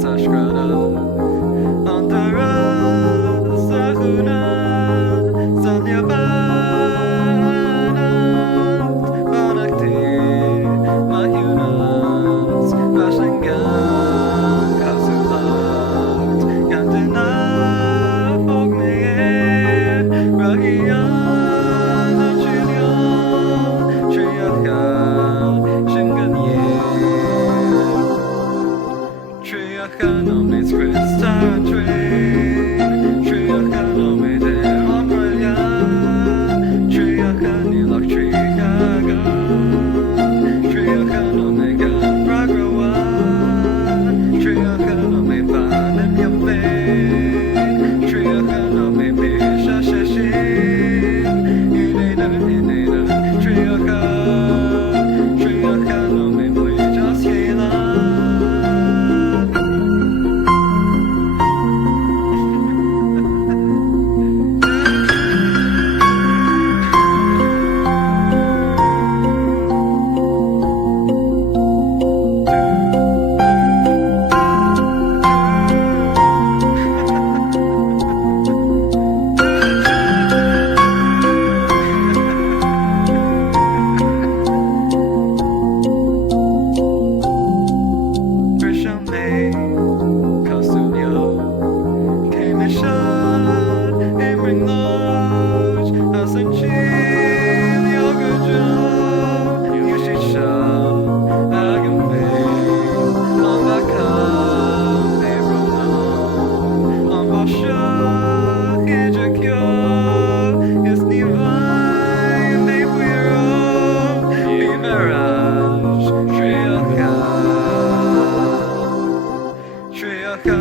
Sagrada antara sahuna sanyabanat banakti mahyunas varsenggang hasulat gantena fogmer rahiyan achilyon triakha shinganye Triachanomnes Christa train Triachanomede Amraya Triachanilak Triaga Triachanomega Pragrawa Triachanome Panem Yamve Triachanome Pisha Sheshin Inena Triacha Triachanome Muijas Hila Triacha